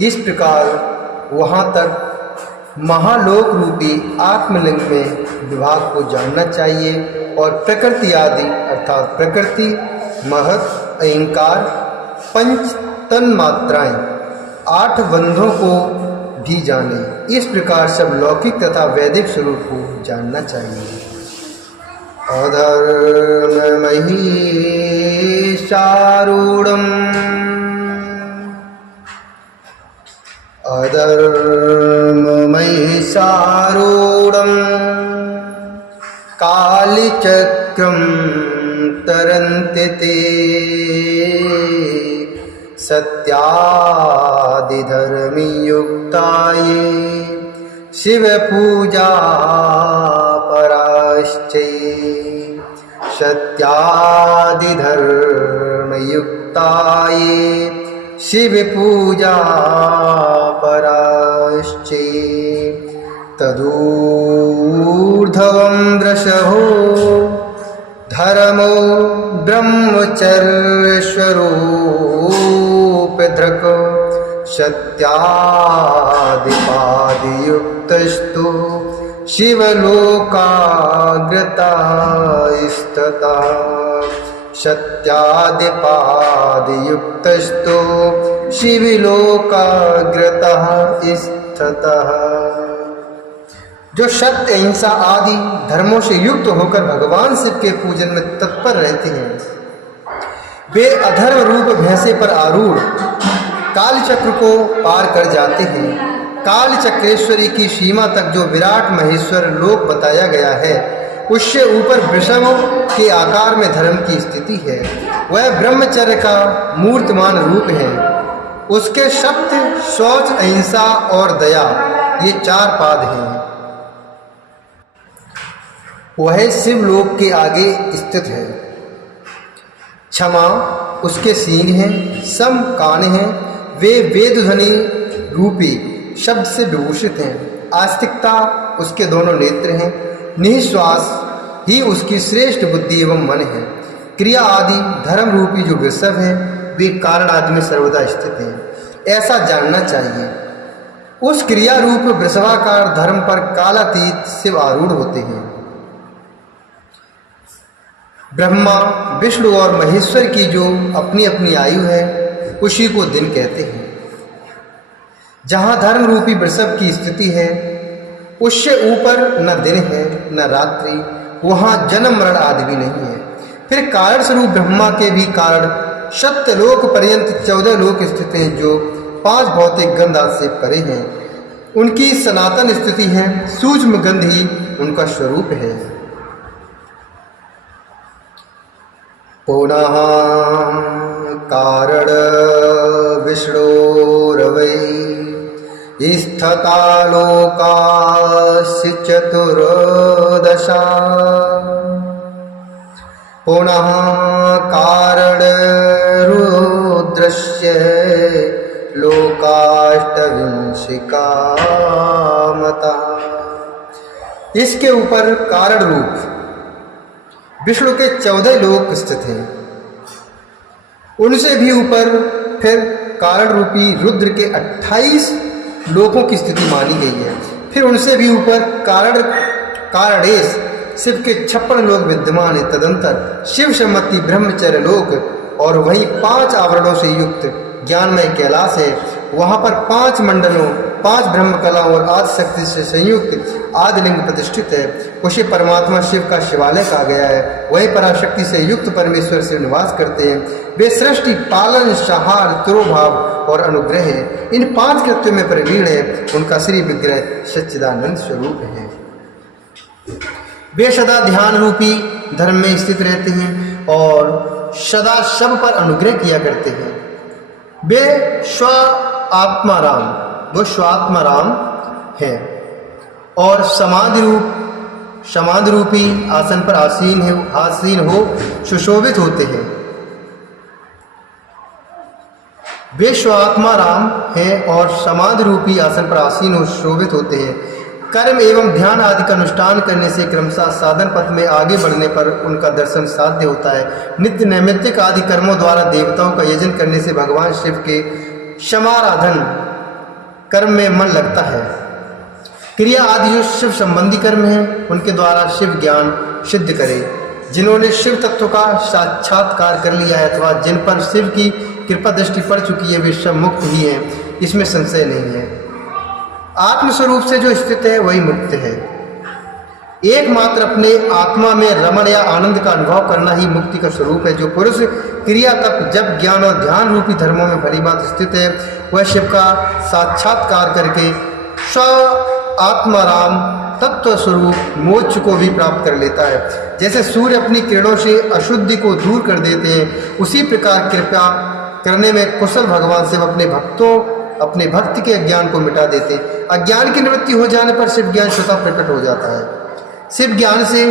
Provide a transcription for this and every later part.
इस प्रकार वहाँ तक महालोक रूपी आत्मलिंग में विभाग को जानना चाहिए और प्रकृति आदि अर्थात प्रकृति, महत, अहंकार, पंच तन्मात्राएं, 8 बंधों को भी जाने। इस प्रकार सब लौकिक तथा वैदिक स्वरूप को जानना चाहिए। अधर्म महिषारूढ़ं कालिचक्रं तरन्ति ते सत्यादिधर्मयुक्ताये शिवपूजा पराश्चे। सत्यादिधर्मयुक्ताये शिवपूजा पराश्चे। तदूर्ध्वं वृषभो धर्मो ब्रह्मचर्यस्वरूपधृक् सत्यादिपादियुक्तस्तु शिवलोकाग्रतास्ततः। सत्यादिपादियुक्तस्तु शिवलोकाग्रतः स्थितः। जो सत्य, अहिंसा आदि धर्मों से युक्त होकर भगवान शिव के पूजन में तत्पर रहते हैं, वे अधर्म रूप भैंसे पर आरूढ़ कालचक्र को पार कर जाते हैं। कालचक्रेश्वरी की सीमा तक जो विराट महेश्वर लोक बताया गया है, उससे ऊपर वृषभ के आकार में धर्म की स्थिति है। वह ब्रह्मचर्य का मूर्तमान रूप है। उसके सत्य, शौच, अहिंसा और दया ये 4 पाद हैं। वह शिवलोक के आगे स्थित है। क्षमा उसके सींग हैं, सम कान हैं, वे वेदध्वनि रूपी शब्द से विभूषित हैं। आस्तिकता उसके दोनों नेत्र हैं। निःश्वास ही उसकी श्रेष्ठ बुद्धि एवं मन है। क्रिया आदि धर्म रूपी जो वृषभ है, वे कारण आदि में सर्वदा स्थित हैं, ऐसा जानना चाहिए। उस क्रिया रूप वृषभाकार धर्म पर कालातीत शिव आरूढ़ होते हैं। ब्रह्मा, विष्णु और महेश्वर की जो अपनी अपनी आयु है, उसी को दिन कहते हैं। जहाँ धर्म रूपी वृषभ की स्थिति है, उससे ऊपर न दिन है न रात्रि, वहाँ जन्म मरण आदि भी नहीं है। फिर कारण स्वरूप ब्रह्मा के भी कारण सत्यलोक पर्यंत 14 लोक स्थित हैं, जो 5 भौतिक गंध आदि से परे हैं। उनकी सनातन स्थिति है, सूक्ष्म गंध ही उनका स्वरूप है। पुनः कारण विष्णोरवै स्थिता लोकास्य चतुर्दशा। पुनः कारण रुद्रस्य लोकाष्टविंशिका मता। इसके ऊपर कारण रूप विष्णु के 14 लोक स्थित हैं। उनसे भी ऊपर फिर कारण रूपी रुद्र के 28 लोकों की स्थिति मानी गई है। फिर उनसे भी ऊपर कारणेश शिव के 56 लोक विद्यमान है। तदंतर शिव सम्मति ब्रह्मचर्य लोक और वहीं 5 आवरणों से युक्त ज्ञानमय कैलाश है। वहाँ पर 5 मंडलों, 5 ब्रह्म कला और आदि शक्ति से संयुक्त आदिलिंग प्रतिष्ठित है। उसे परमात्मा शिव का शिवालय कहा गया है। वही पराशक्ति से युक्त परमेश्वर से निवास करते हैं। वे सृष्टि, पालन, संहार, तिरोभाव और अनुग्रह है। इन 5 कृत्यों में प्रवीण है। उनका श्री विग्रह सच्चिदानंद स्वरूप है। वे सदा ध्यान रूपी धर्म में स्थित रहते हैं और सदा सब पर अनुग्रह किया करते हैं। वे स्वात्माराम है और समाधि रूपी आसन पर आसीन हो सुशोभित होते हैं। वे स्वात्माराम है और समाधि रूपी आसन पर आसीन हो सुशोभित होते हैं। कर्म एवं ध्यान आदि का अनुष्ठान करने से क्रमशः साधन पथ में आगे बढ़ने पर उनका दर्शन साध्य होता है। नित्य नैमित्तिक आदि कर्मों द्वारा देवताओं का यजन करने से भगवान शिव के समाराधन कर्म में मन लगता है। क्रिया आदि जो शिव संबंधी कर्म हैं उनके द्वारा शिव ज्ञान सिद्ध करे। जिन्होंने शिव तत्व का साक्षात्कार कर लिया है अथवा जिन पर शिव की कृपा दृष्टि पड़ चुकी है वे सब मुक्त ही हैं, इसमें संशय नहीं है। आत्मस्वरूप से जो स्थित है वही मुक्त है। एकमात्र अपने आत्मा में रमण या आनंद का अनुभव करना ही मुक्ति का स्वरूप है। जो पुरुष क्रिया तप जप ज्ञान और ध्यान रूपी धर्मों में भली बात स्थित है वह शिव का साक्षात्कार करके स्व आत्माराम तत्व स्वरूप मोक्ष को भी प्राप्त कर लेता है। जैसे सूर्य अपनी किरणों से अशुद्धि को दूर कर देते हैं, उसी प्रकार कृपा करने में कुशल भगवान शिव अपने भक्ति के अज्ञान को मिटा देते हैं। अज्ञान की निवृत्ति हो जाने पर शिव ज्ञान स्वतः प्रकट हो जाता है। शिव ज्ञान से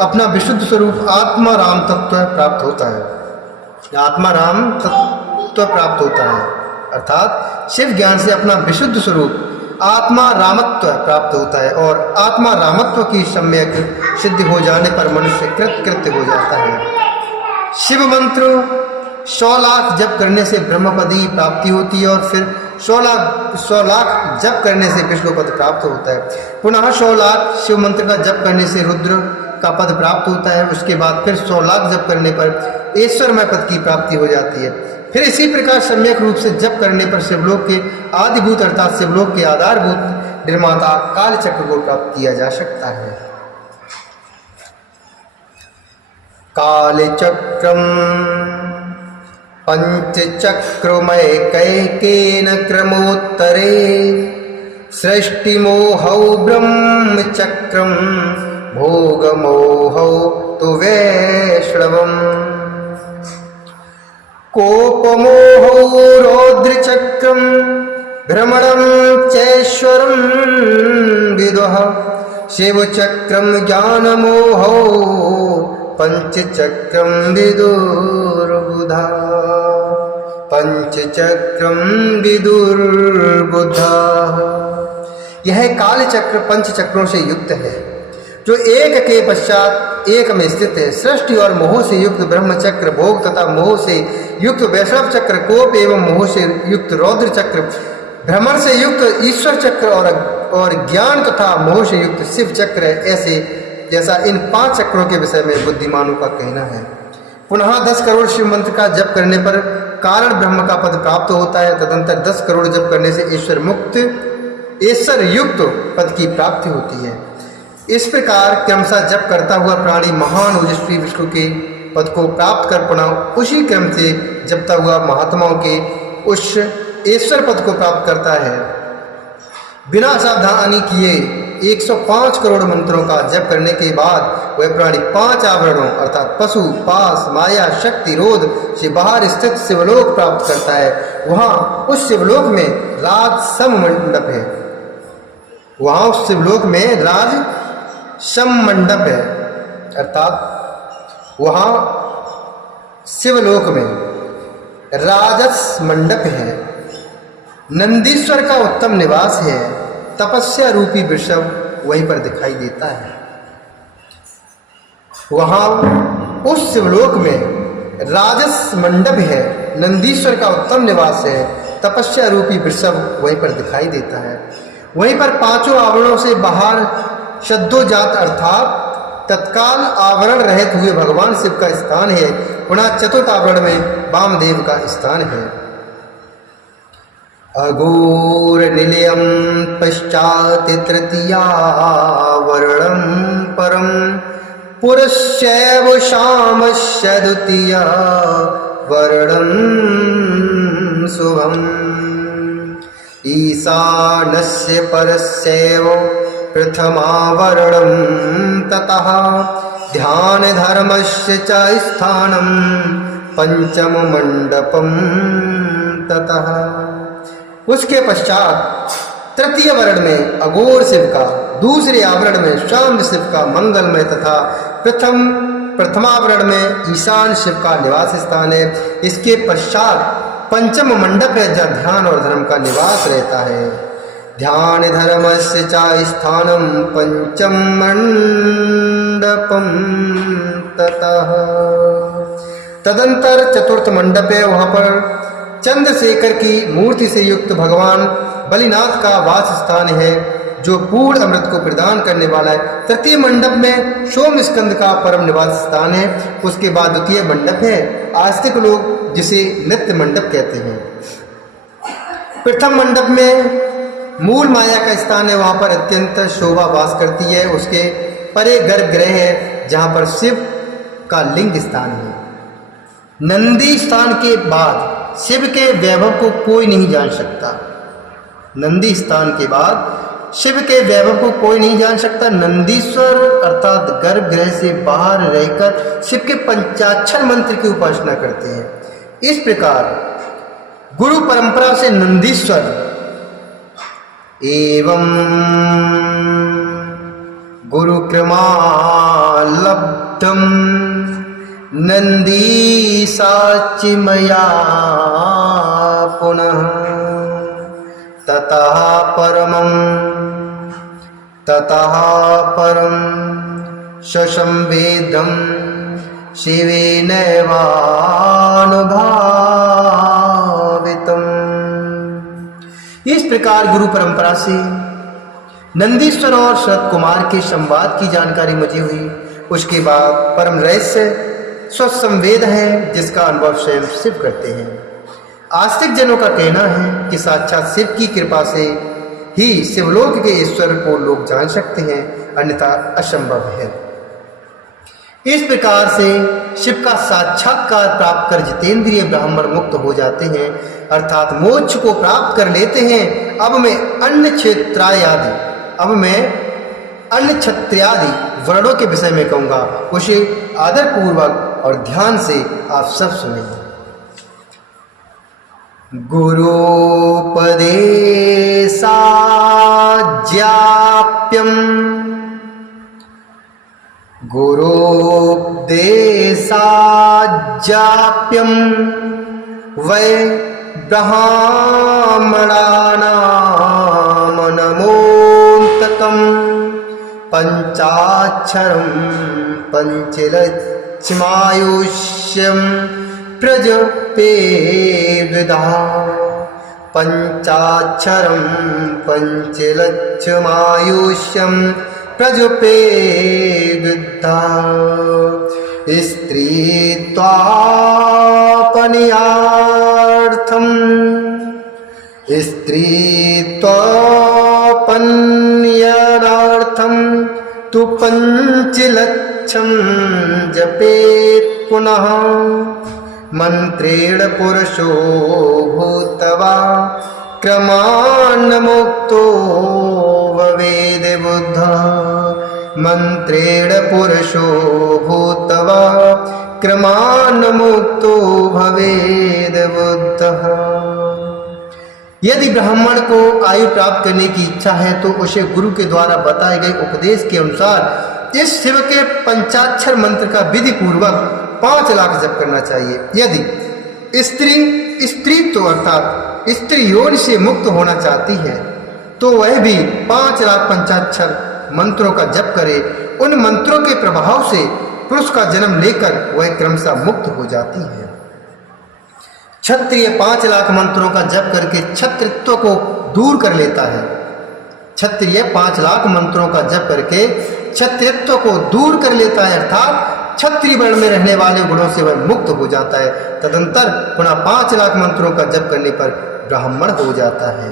अपना विशुद्ध स्वरूप आत्मा राम तत्व प्राप्त होता है। आत्मा राम तत्व प्राप्त होता है अर्थात शिव ज्ञान से अपना विशुद्ध स्वरूप आत्मा रामत्व प्राप्त होता है और आत्मा रामत्व की सम्यक सिद्धि हो जाने पर मनुष्य कृत्य हो जाता है। शिव मंत्र 100 लाख जप करने से ब्रह्मपदी प्राप्ति होती है और फिर 100 लाख जप करने से विष्णु पद प्राप्त होता है। पुनः 100 लाख शिव मंत्र का जप करने से रुद्र का पद प्राप्त होता है। उसके बाद फिर 100 लाख जप करने पर ईश्वरमय पद की प्राप्ति हो जाती है। फिर इसी प्रकार सम्यक रूप से जप करने पर शिवलोक के आदिभूत अर्थात शिवलोक के आधारभूत निर्माता काल चक्र को प्राप्त किया जा सकता है। काल चक्रम पंचचक्रमय कैकेन क्रमोत्तरे सृष्टिमोहौ ब्रह्मचक्रम भोगमोहौ तु वैष्णवम् कोपमोहौ रौद्रचक्रम भ्रमणं चैश्वरं विदुः शिवचक्रम ज्ञानमोहौ पंचचक्रम विदुर्बुधा पंचचक्रम विदुर्बुधा। यह काल चक्र पंच चक्रों से युक्त है जो एक के पश्चात एक में स्थित है। सृष्टि और मोह से युक्त ब्रह्म चक्र, भोग तथा मोह से युक्त वैष्णव चक्र, कोप एवं मोह से युक्त रौद्र चक्र, भ्रमण से युक्त ईश्वर चक्र और ज्ञान तथा मोह से युक्त शिव चक्र ऐसे जैसा इन 5 चक्रों के विषय में बुद्धिमानों का कहना है। पुनः 10 करोड़ शिव मंत्र का जप करने पर कारण ब्रह्म का पद प्राप्त होता है। तदंतर 10 करोड़ जप करने से ईश्वर युक्त पद की प्राप्ति होती है। इस प्रकार क्रमशः जप करता हुआ प्राणी महान ओजस्वी विष्णु के पद को प्राप्त कर पुनः उसी क्रम से जपता हुआ महात्माओं के उस ईश्वर पद को प्राप्त करता है। बिना सावधानी किए 105 करोड़ मंत्रों का जप करने के बाद वह प्राणी 5 आवरणों अर्थात पशु, पास, माया, शक्ति, रोध से बाहर स्थित शिवलोक प्राप्त करता है। वहाँ उस शिवलोक में राज सम मंडप है। वहाँ उस शिवलोक में राज सम मंडप है अर्थात वहाँ शिवलोक में राजस मंडप है। नंदीश्वर का उत्तम निवास है। तपस्या रूपी वृषभ वहीं पर दिखाई देता है। वहाँ उस शिवलोक में राजस मंडप है, नंदीश्वर का उत्तम निवास है, तपस्या रूपी वृषभ वहीं पर दिखाई देता है। वहीं पर 5 आवरणों से बाहर शब्दोजात अर्थात तत्काल आवरण रहित हुए भगवान शिव का स्थान है। पुनः चतुर्थ आवरण में वामदेव का स्थान है। अघोर निलयम पश्चात तृतीया वर्णम परम पुरुषैव शामस्य द्वितीया वर्णम शुभम ईशानस्य परस्यैव प्रथमावरणं ततः ध्यान धर्मस्य च स्थानं पंचम मंडपम ततः। उसके पश्चात तृतीय वर्ण में अघोर शिव का, दूसरे आवरण में शांत शिव का मंगलमय तथा प्रथमावरण में ईशान शिव का निवास स्थान है। इसके पश्चात पंचम मंडप है जहाँ ध्यान और धर्म का निवास रहता है। ध्यान धर्मस्य च स्थानं पंचम मंडपम ततः। तदंतर चतुर्थ मंडप है, वहाँ पर चंद्रशेखर की मूर्ति से युक्त भगवान बलिनाथ का वास स्थान है, जो पूर्ण अमृत को प्रदान करने वाला है। तृतीय मंडप में सोम स्कंद का परम निवास स्थान है। उसके बाद द्वितीय मंडप है, आस्तिक लोग जिसे नित्य मंडप कहते हैं। प्रथम मंडप में मूल माया का स्थान है, वहां पर अत्यंत शोभा वास करती है। उसके परे गर्भगृह है, जहां पर शिव का लिंग स्थान है। नंदी स्थान के बाद शिव के वैभव को कोई नहीं जान सकता। नंदी स्थान के बाद शिव के वैभव को कोई नहीं जान सकता। नंदीश्वर अर्थात गर्भगृह से बाहर रहकर शिव के पंचाक्षर मंत्र की उपासना करते हैं। इस प्रकार गुरु परंपरा से नंदीश्वर एवं गुरु कृमा लब्धम नंदी साचि मया पुनः ततः परम ससंवेदं शिवेनैवानुभावितम्। इस प्रकार गुरु परंपरा से नंदीश्वर और शरद कुमार के संवाद की जानकारी मुझे हुई। उसके बाद परम रहस्य स्वसंवेद है, जिसका अनुभव स्वयं शिव करते हैं। आस्तिक जनों का कहना है कि साक्षात शिव की कृपा से ही शिवलोक के ईश्वर को लोग जान सकते हैं, अन्यथा असंभव है। इस प्रकार से शिव का साक्षात्कार प्राप्त कर जितेंद्रिय ब्राह्मण मुक्त हो जाते हैं, अर्थात मोक्ष को प्राप्त कर लेते हैं। अब मैं अन्य क्षत्रियादि वर्णों के विषय में कहूंगा, उसे आदरपूर्वक और ध्यान से आप सब सुनेंगे। गुरोपदेशाज्ञाप्यं वै ब्राह्मणानां नमोऽन्तकम् पंचाक्षरं पंचलक्ष्मायुष्यं प्रजपेद्विदा। पंचाक्षरं पंचलक्ष्मायुष्यं प्रजपेद्विदा। स्त्रीत्वापनयार्थं तु पंचलक्षं जपेत् पुनः। मंत्रेण पुरुषो भूत्वा क्रमान् मुक्तो भवेद् बुद्धः। मंत्रेण पुरुषो भूत्वा क्रमान् मुक्तो भवेद् बुद्धः। यदि ब्राह्मण को आयु प्राप्त करने की इच्छा है तो उसे गुरु के द्वारा बताए गए उपदेश के अनुसार इस शिव के पंचाक्षर मंत्र का विधि पूर्वक 5 लाख जप करना चाहिए। यदि स्त्रीत्व अर्थात स्त्री योनि से मुक्त होना चाहती है तो वह भी 5 लाख पंचाक्षर मंत्रों का जप करे। उन मंत्रों के प्रभाव से पुरुष का जन्म लेकर वह क्रमशः मुक्त हो जाती है। क्षत्रिय 5 लाख मंत्रों का जप करके क्षत्रित्व को दूर कर लेता है। क्षत्रिय 5 लाख मंत्रों का जप करके क्षत्रित्व को दूर कर लेता है, अर्थात क्षत्रिय वर्ण में रहने वाले गुणों से वह मुक्त हो जाता है। तदंतर पुनः 5 लाख मंत्रों का जप करने पर ब्राह्मण हो जाता है।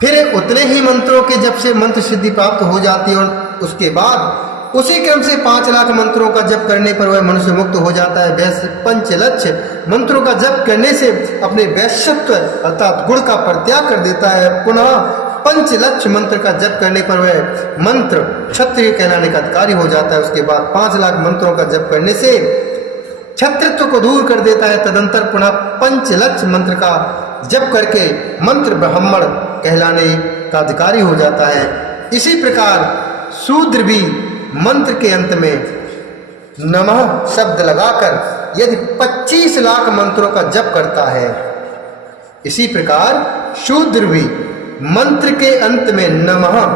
फिर उतने ही मंत्रों के जप से मंत्र सिद्धि प्राप्त हो जाती है और उसके बाद उसी क्रम से 5 लाख मंत्रों का जप करने पर वह मनुष्य मुक्त हो जाता है। वैसे पंचलक्ष मंत्रों का जप करने से अपने वैश्यत्व अर्थात गुण का परित्याग कर देता है। पुनः पंचलक्ष मंत्र का जप करने पर वह मंत्र क्षत्रिय कहलाने का अधिकारी हो जाता है। उसके बाद 5 लाख मंत्रों का जप करने से क्षत्रित्व को दूर कर देता है। तदंतर पुनः पंचलक्ष मंत्र का जप करके मंत्र ब्राह्मण कहलाने का अधिकारी हो जाता है। इसी प्रकार शूद्र भी मंत्र के अंत में नमः शब्द लगाकर यदि 25 लाख मंत्रों का जप करता है, इसी प्रकार शूद्र भी मंत्र के अंत में नमः